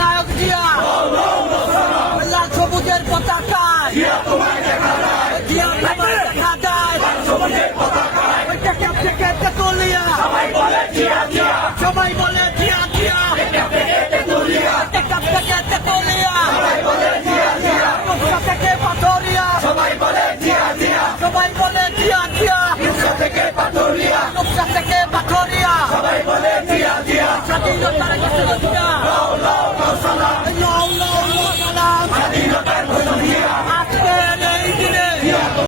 নায়ক জিয়া সবুজের পতাকায় জিয়া দেখা যায় সবাই বলে জিয়া জিয়া